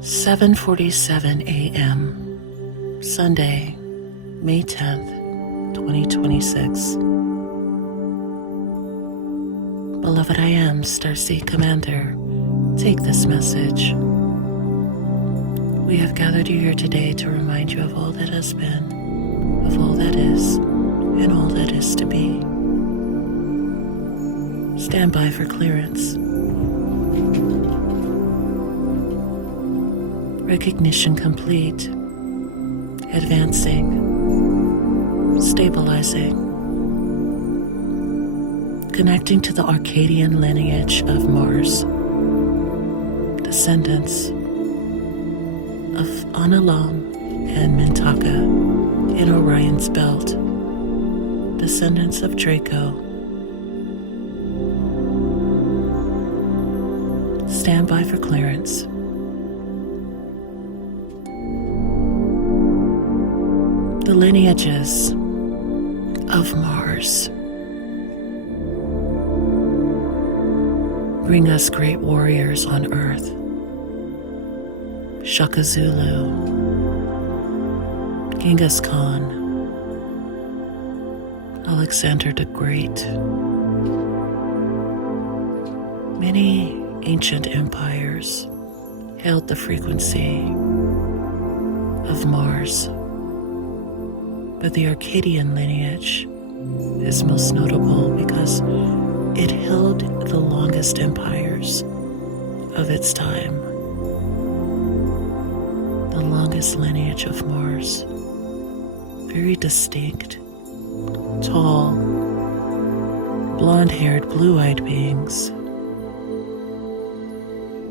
7:47 a.m. Sunday, May 10th, 2026. Beloved, I am Starseed Commander. Take this message. We have gathered you here today to remind you of all that has been, of all that is, and all that is to be. Stand by for clearance. Recognition complete. Advancing. Stabilizing. Connecting to the Arcadian lineage of Mars. Descendants of Anunnaki and Mintaka in Orion's belt. Descendants of Draco. Stand by for clearance. The lineages of Mars bring us great warriors on Earth. Shaka Zulu, Genghis Khan, Alexander the Great. Many ancient empires hailed the frequency of Mars, but the Arcadian lineage is most notable because it held the longest empires of its time. The longest lineage of Mars. Very distinct, tall, blonde-haired, blue-eyed beings.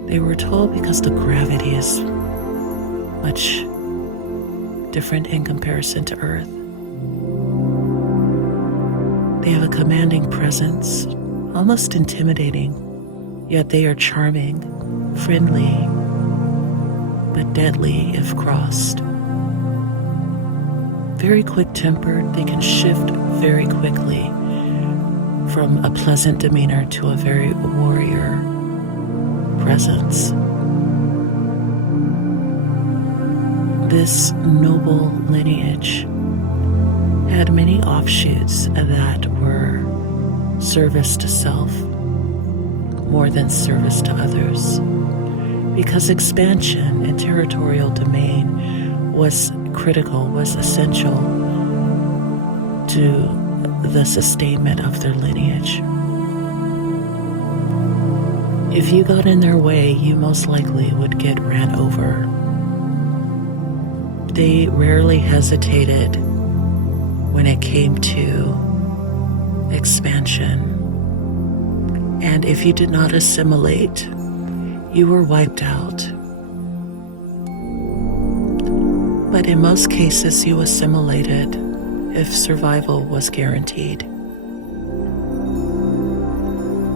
They were tall because the gravity is much different in comparison to Earth. They have a commanding presence, almost intimidating, yet they are charming, friendly, but deadly if crossed. Very quick-tempered, they can shift very quickly from a pleasant demeanor to a very warrior presence. This noble lineage had many offshoots that were service to self more than service to others, because expansion and territorial domain was critical, was essential to the sustainment of their lineage. If you got in their way, you most likely would get ran over. They rarely hesitated when it came to expansion. And if you did not assimilate, you were wiped out. But in most cases, you assimilated if survival was guaranteed.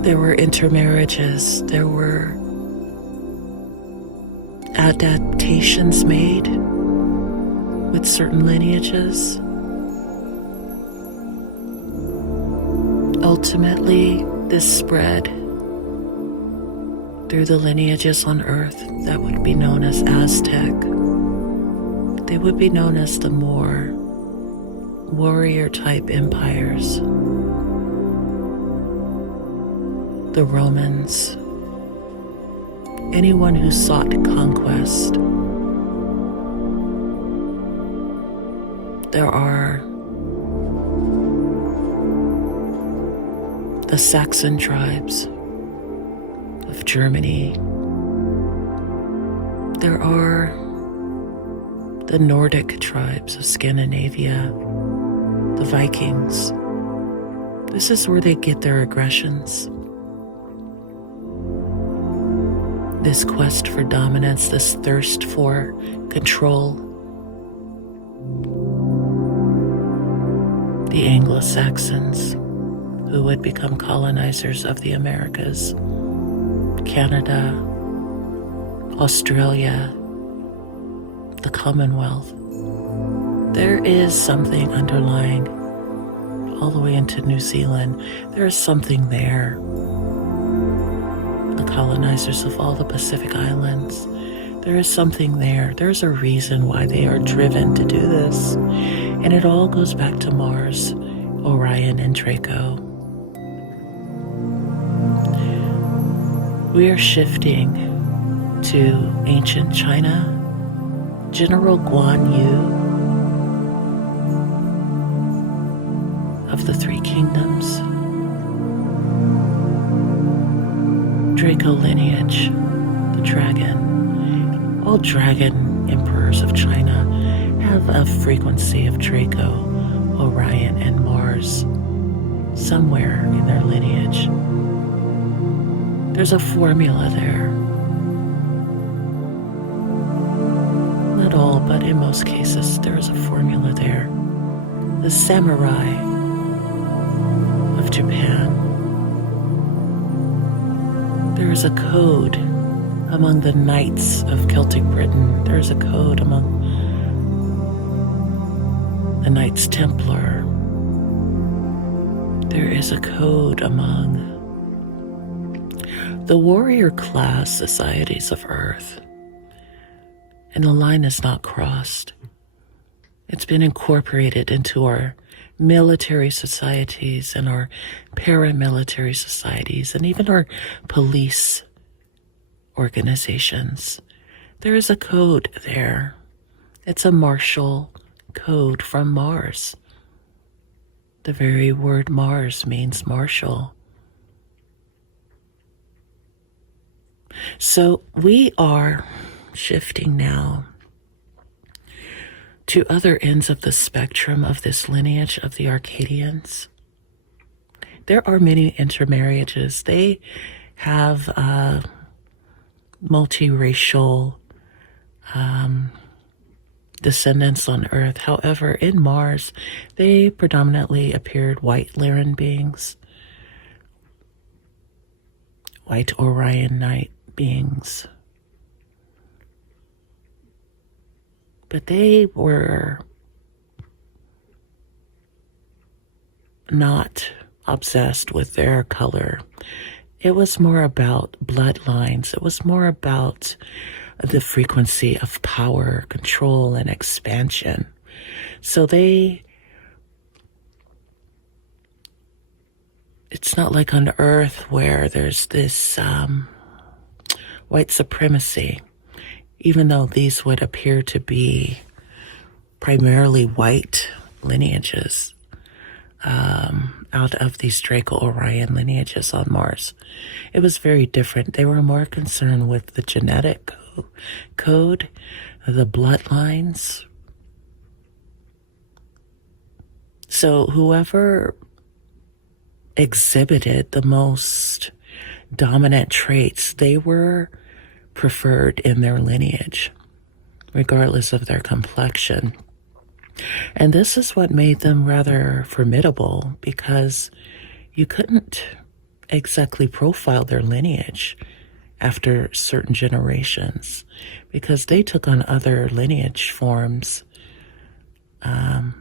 There were intermarriages, there were adaptations made with certain lineages. Ultimately, this spread through the lineages on Earth that would be known as Aztec. They would be known as the more warrior-type empires. The Romans. Anyone who sought conquest. There are the Saxon tribes of Germany. There are the Nordic tribes of Scandinavia, the Vikings. This is where they get their aggressions. This quest for dominance, this thirst for control. The Anglo-Saxons, who would become colonizers of the Americas, Canada, Australia, the Commonwealth. There is something underlying all the way into New Zealand. There is something there. The colonizers of all the Pacific Islands, There is something there. There's a reason why they are driven to do this. And it all goes back to Mars, Orion, and Draco. We are shifting to ancient China. General Guan Yu of the Three Kingdoms. Draco lineage, the dragon. All dragon emperors of China have a frequency of Draco, Orion, and Mars somewhere in their lineage. There's a formula there. Not all, but in most cases, there is a formula there. The samurai of Japan. There is a code among the knights of Celtic Britain. There is a code among the Knights Templar. There is a code among the warrior class societies of Earth. And the line is not crossed. It's been incorporated into our military societies and our paramilitary societies and even our police organizations. There is a code there. It's a martial code from Mars. The very word Mars means martial. So we are shifting now to other ends of the spectrum of this lineage of the Arcadians. There are many intermarriages. They have multiracial descendants on Earth. However, in Mars, they predominantly appeared white Lyran beings, white Orion night beings. But they were not obsessed with their color. It was more about bloodlines. It was more about the frequency of power, control, and expansion. So it's not like on Earth where there's this white supremacy. Even though these would appear to be primarily white lineages out of these Draco Orion lineages on Mars, it was very different. They were more concerned with the genetic code, the bloodlines. So whoever exhibited the most dominant traits, they were preferred in their lineage, regardless of their complexion. And this is what made them rather formidable, because you couldn't exactly profile their lineage after certain generations, because they took on other lineage forms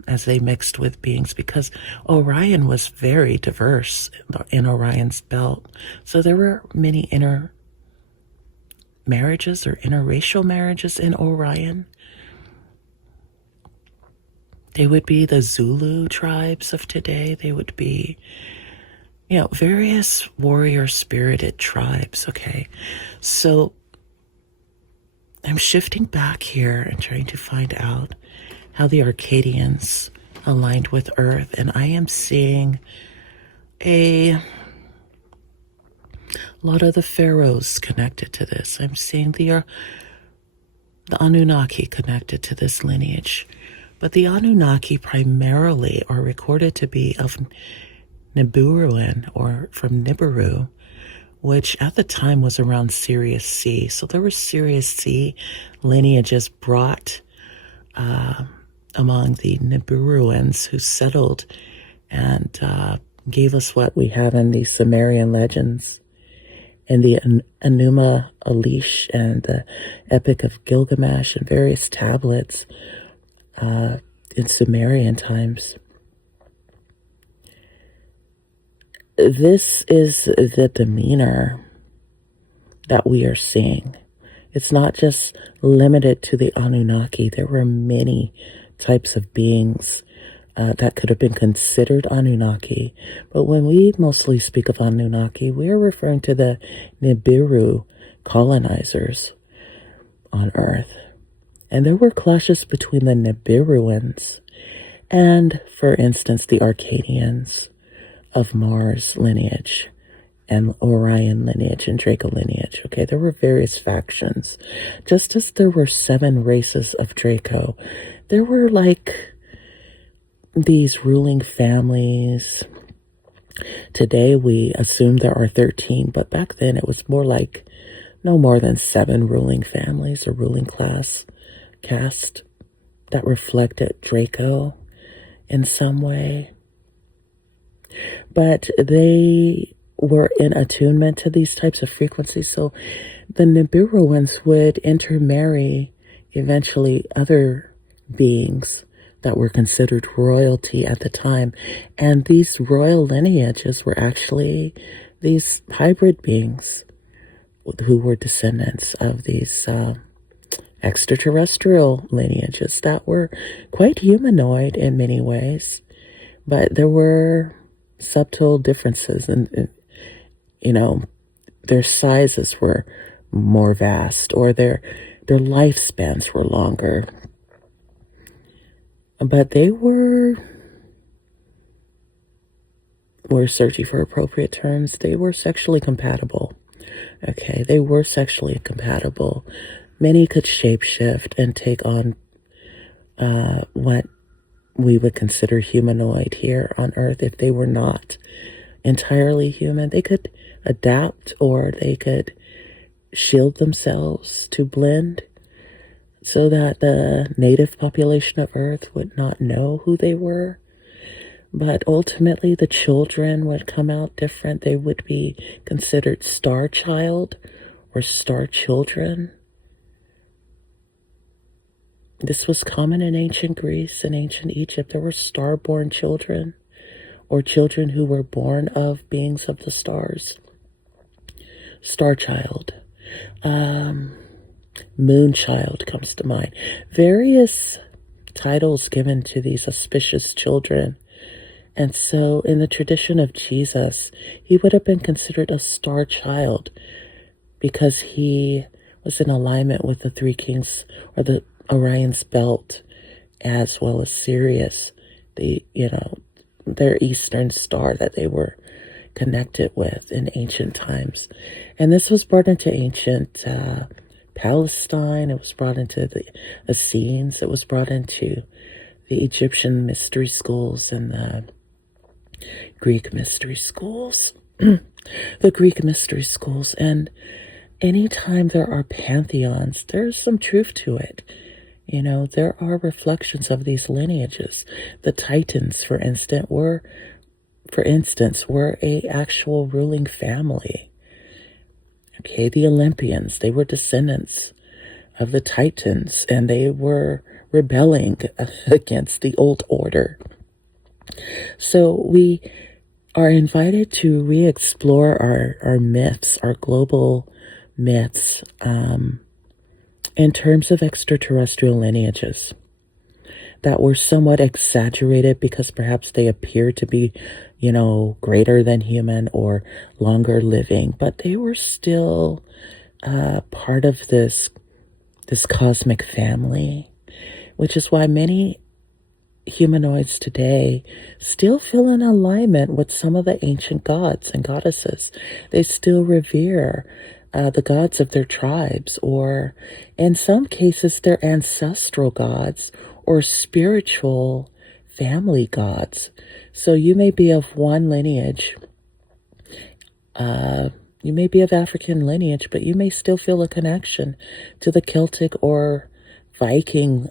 as they mixed with beings, because Orion was very diverse in Orion's belt. So there were many marriages or interracial marriages in Orion. They would be the Zulu tribes of today. They would be, various warrior spirited tribes. Okay. So I'm shifting back here and trying to find out how the Arcadians aligned with Earth. And I am seeing a lot of the pharaohs connected to this. I'm seeing the Anunnaki connected to this lineage. But the Anunnaki primarily are recorded to be of Nibiruan, or from Nibiru, which at the time was around Sirius C. So there were Sirius C lineages brought among the Nibiruans who settled and gave us what we have in the Sumerian legends and the Enuma Elish and the Epic of Gilgamesh and various tablets in Sumerian times. This is the demeanor that we are seeing. It's not just limited to the Anunnaki. There were many types of beings that could have been considered Anunnaki. But when we mostly speak of Anunnaki, we are referring to the Nibiru colonizers on Earth. And there were clashes between the Nibiruans and, for instance, the Arcadians of Mars lineage and Orion lineage and Draco lineage. Okay, there were various factions. Just as there were 7 races of Draco, there were like these ruling families. Today we assume there are 13, but back then it was more like no more than 7 ruling families or ruling caste that reflected Draco in some way. But they were in attunement to these types of frequencies. So the Nibiruans would intermarry eventually other beings that were considered royalty at the time. And these royal lineages were actually these hybrid beings who were descendants of these extraterrestrial lineages that were quite humanoid in many ways. But there were subtle differences, and their sizes were more vast, or their lifespans were longer. But they we're searching for appropriate terms. They were sexually compatible. Okay, they were sexually compatible. Many could shapeshift and take on what we would consider humanoid here on Earth. If they were not entirely human, they could adapt, or they could shield themselves to blend so that the native population of Earth would not know who they were. But ultimately, the children would come out different. They would be considered star child or star children. This was common in ancient Greece and ancient Egypt. There were starborn children, or children who were born of beings of the stars. Star child. Moon child comes to mind. Various titles given to these auspicious children. And so in the tradition of Jesus, he would have been considered a star child because he was in alignment with the 3 kings, or the Orion's belt, as well as Sirius, their eastern star that they were connected with in ancient times. And this was brought into ancient Palestine. It was brought into the Essenes. It was brought into the Egyptian mystery schools and the Greek mystery schools. The Greek mystery schools. And anytime there are pantheons, there's some truth to it. There are reflections of these lineages. The Titans, for instance, were a actual ruling family. Okay, the Olympians, they were descendants of the Titans, and they were rebelling against the old order. So we are invited to re-explore our myths, our global myths, in terms of extraterrestrial lineages that were somewhat exaggerated because perhaps they appeared to be, greater than human or longer living, but they were still part of this cosmic family, which is why many humanoids today still feel in alignment with some of the ancient gods and goddesses. They still revere the gods of their tribes, or in some cases their ancestral gods or spiritual family gods. So you may be of one lineage, you may be of African lineage, but you may still feel a connection to the Celtic or Viking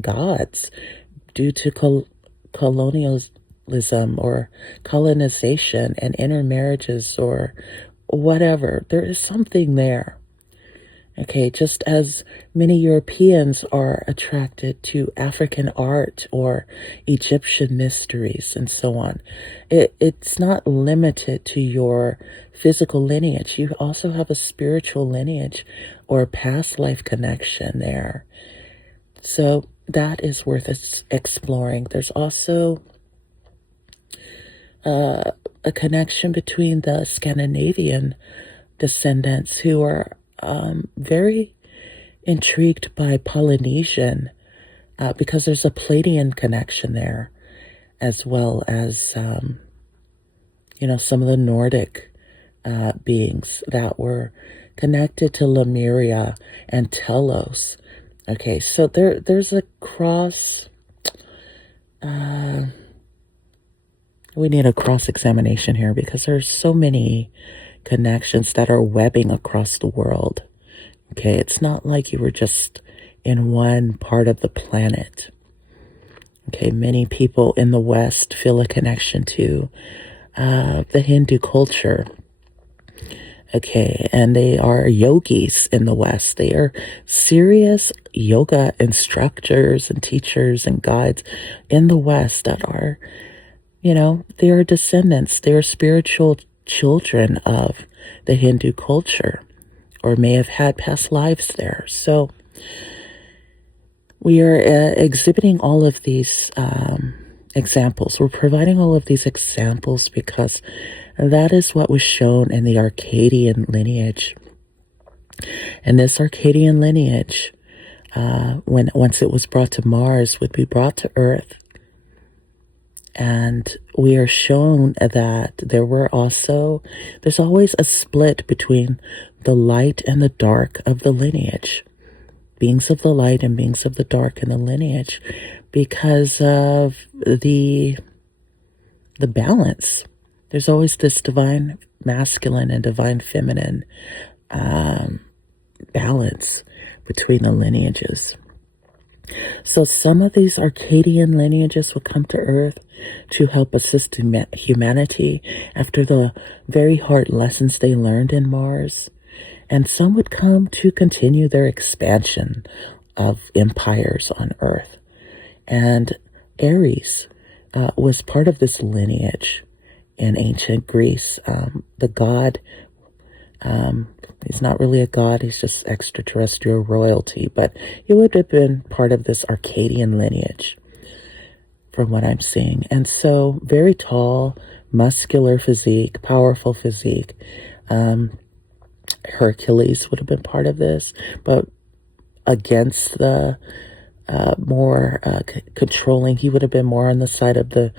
gods due to colonialism or colonization and intermarriages or whatever. There is something there. Okay, just as many Europeans are attracted to African art or Egyptian mysteries and so on. It's not limited to your physical lineage. You also have a spiritual lineage or a past life connection there. So that is worth exploring. There's also a connection between the Scandinavian descendants who are very intrigued by Polynesian because there's a Palladian connection there, as well as, some of the Nordic beings that were connected to Lemuria and Telos. Okay, so there's a cross. We need a cross-examination here because there's so many connections that are webbing across the world. Okay, it's not like you were just in one part of the planet. Okay, many people in the West feel a connection to the Hindu culture. Okay, and they are yogis in the West. They are serious yoga instructors and teachers and guides in the West that are, they are descendants. They are spiritual children of the Hindu culture or may have had past lives there. So we are exhibiting all of these examples. We're providing all of these examples because that is what was shown in the Arcadian lineage. And this Arcadian lineage, once it was brought to Mars, would be brought to Earth. And we are shown that there's always a split between the light and the dark of the lineage. Beings of the light and beings of the dark in the lineage because of the balance. There's always this divine masculine and divine feminine balance between the lineages. So some of these Arcadian lineages will come to Earth to help assist humanity after the very hard lessons they learned in Mars. And some would come to continue their expansion of empires on Earth. And Ares was part of this lineage in ancient Greece. The god, he's not really a god, he's just extraterrestrial royalty, but he would have been part of this Arcadian lineage from what I'm seeing. And so very tall, muscular physique, powerful physique. Hercules would have been part of this, but against the more controlling, he would have been more on the side of the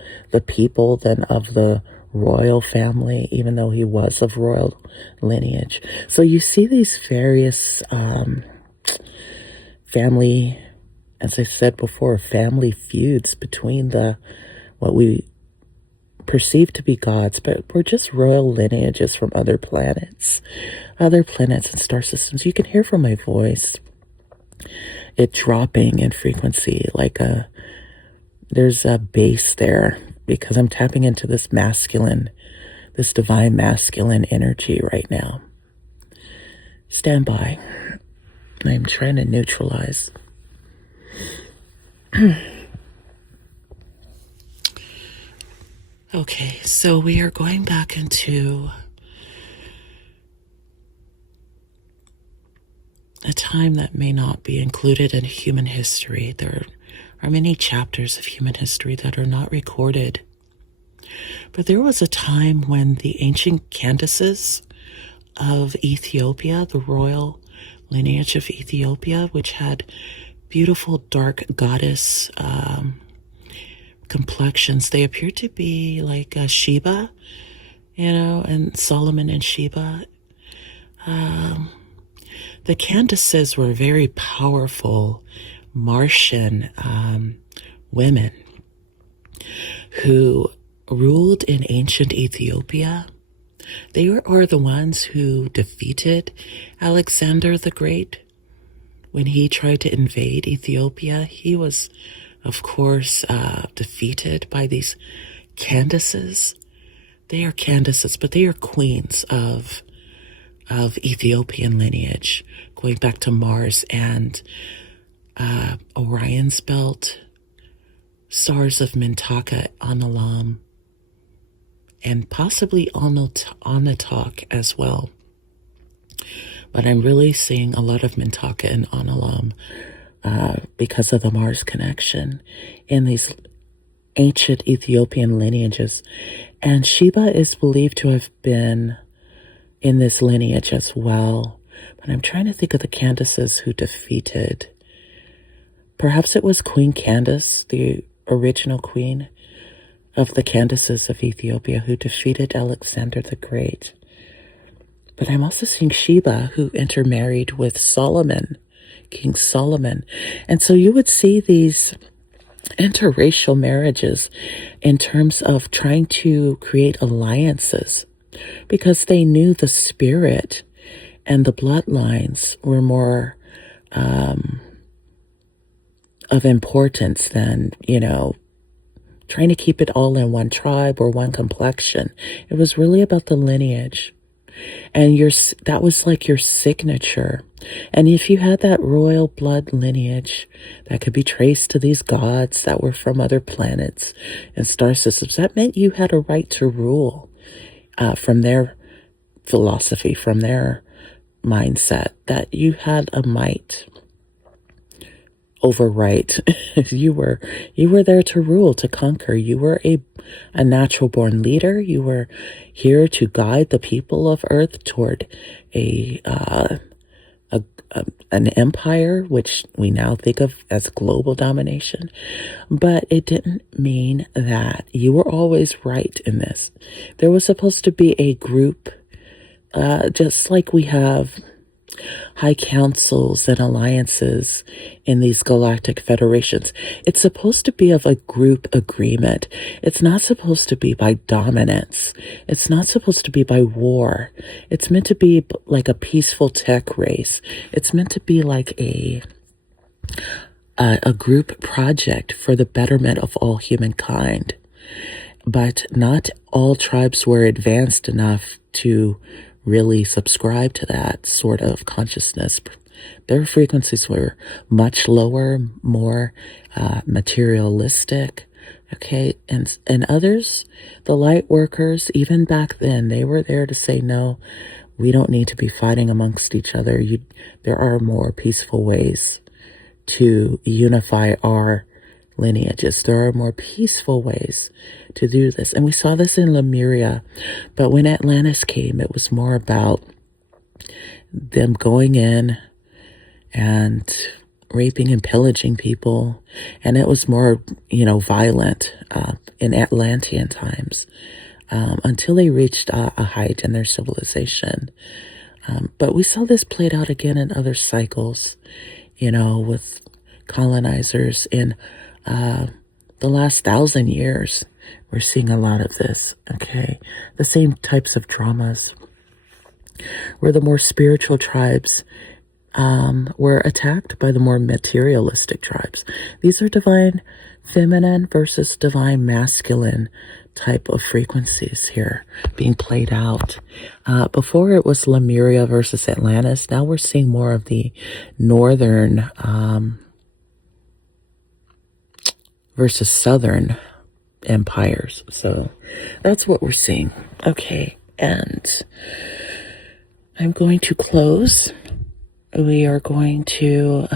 people than of the royal family, even though he was of royal lineage. So you see these various family, as I said before, family feuds between what we perceive to be gods, but we're just royal lineages from other planets and star systems. You can hear from my voice it dropping in frequency, like there's a bass there because I'm tapping into this divine masculine energy right now. Stand by. I'm trying to neutralize. Okay, so we are going back into a time that may not be included in human history. There are many chapters of human history that are not recorded. But there was a time when the ancient Candaces of Ethiopia, the royal lineage of Ethiopia, which had beautiful dark goddess complexions, they appeared to be like Sheba, and Solomon and Sheba. The Candaces were very powerful Martian women who ruled in ancient Ethiopia. They are the ones who defeated Alexander the Great when he tried to invade Ethiopia. He was, of course, defeated by these Candaces. They are Candaces, but they are queens of Ethiopian lineage. going back to Mars and Orion's belt, stars of Mintaka, Analam, and possibly Onatok as well. But I'm really seeing a lot of Mintaka and Analam because of the Mars connection in these ancient Ethiopian lineages. And Sheba is believed to have been in this lineage as well. But I'm trying to think of the Candaces who defeated. Perhaps it was Queen Candace, the original queen of the Candaces of Ethiopia, who defeated Alexander the Great. But I'm also seeing Sheba, who intermarried with Solomon, King Solomon. And so you would see these interracial marriages in terms of trying to create alliances because they knew the spirit and the bloodlines were more of importance than, trying to keep it all in one tribe or one complexion. It was really about the lineage. And that was like your signature. And if you had that royal blood lineage that could be traced to these gods that were from other planets and star systems, that meant you had a right to rule from their philosophy, from their mindset, that you had a might over right. You were there to rule, to conquer. You were a natural born leader. You were here to guide the people of Earth toward an empire, which we now think of as global domination. But it didn't mean that you were always right in this. There was supposed to be a group, just like we have high councils and alliances in these galactic federations. It's supposed to be of a group agreement. It's not supposed to be by dominance. It's not supposed to be by war. It's meant to be like a peaceful tech race. It's meant to be like a group project for the betterment of all humankind. But not all tribes were advanced enough to really subscribe to that sort of consciousness. Their frequencies were much lower, more materialistic. Okay, and others, the light workers, even back then, they were there to say, no, we don't need to be fighting amongst each other. There are more peaceful ways to unify our lineages. There are more peaceful ways to do this. And we saw this in Lemuria. But when Atlantis came, it was more about them going in and raping and pillaging people. And it was more, violent in Atlantean times until they reached a height in their civilization. But we saw this played out again in other cycles, with colonizers in the last 1,000 years. We're seeing a lot of this, okay? The same types of dramas where the more spiritual tribes were attacked by the more materialistic tribes. These are divine feminine versus divine masculine type of frequencies here being played out. Before it was Lemuria versus Atlantis. Now we're seeing more of the northern versus southern empires. So that's what we're seeing. Okay, and I'm going to close. We are going to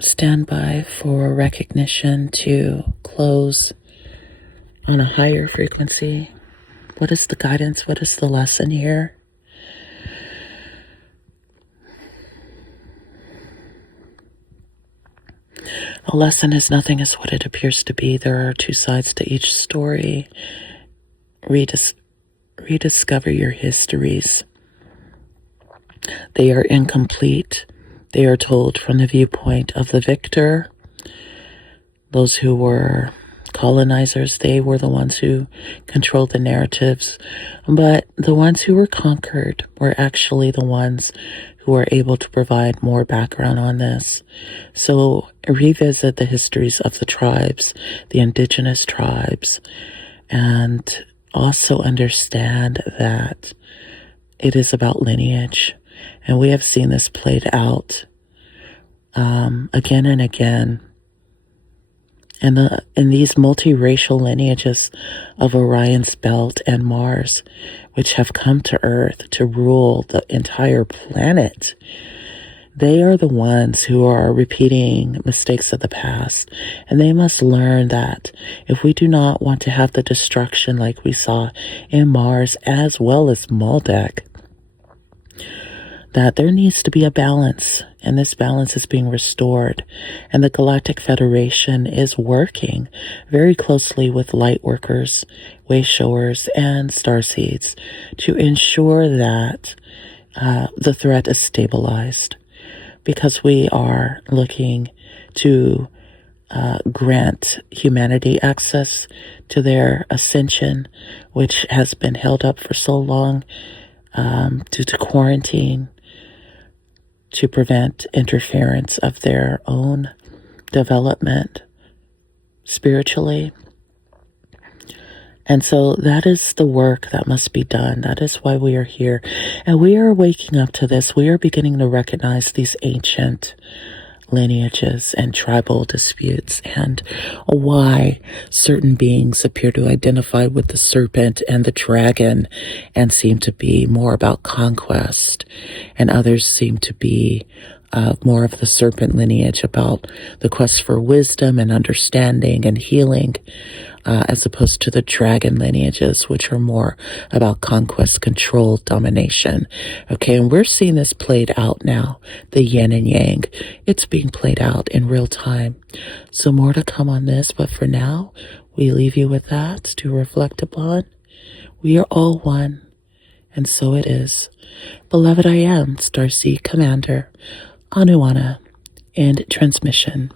stand by for recognition to close on a higher frequency. What is the guidance? What is the lesson here? A lesson is nothing is what it appears to be. There are two sides to each story. Rediscover your histories. They are incomplete. They are told from the viewpoint of the victor. Those who were colonizers, they were the ones who controlled the narratives. But the ones who were conquered were actually the ones who are able to provide more background on this. So revisit the histories of the tribes, the indigenous tribes, and also understand that it is about lineage. And we have seen this played out again and again. And in these multiracial lineages of Orion's belt and Mars, which have come to Earth to rule the entire planet, they are the ones who are repeating mistakes of the past. And they must learn that if we do not want to have the destruction like we saw in Mars as well as Maldek, that there needs to be a balance, and this balance is being restored. And the Galactic Federation is working very closely with light workers, way showers, and starseeds to ensure that the threat is stabilized, because we are looking to grant humanity access to their ascension, which has been held up for so long due to quarantine, to prevent interference of their own development spiritually. And so that is the work that must be done. That is why we are here. And we are waking up to this. We are beginning to recognize these ancient lineages and tribal disputes, and why certain beings appear to identify with the serpent and the dragon and seem to be more about conquest, and others seem to be more of the serpent lineage, about the quest for wisdom and understanding and healing, as opposed to the dragon lineages, which are more about conquest, control, domination. Okay, and we're seeing this played out now, the yin and yang. It's being played out in real time. So more to come on this, but for now, we leave you with that to reflect upon. We are all one, and so it is. Beloved, I am Starseed Commander, Anunnaki, and transmission.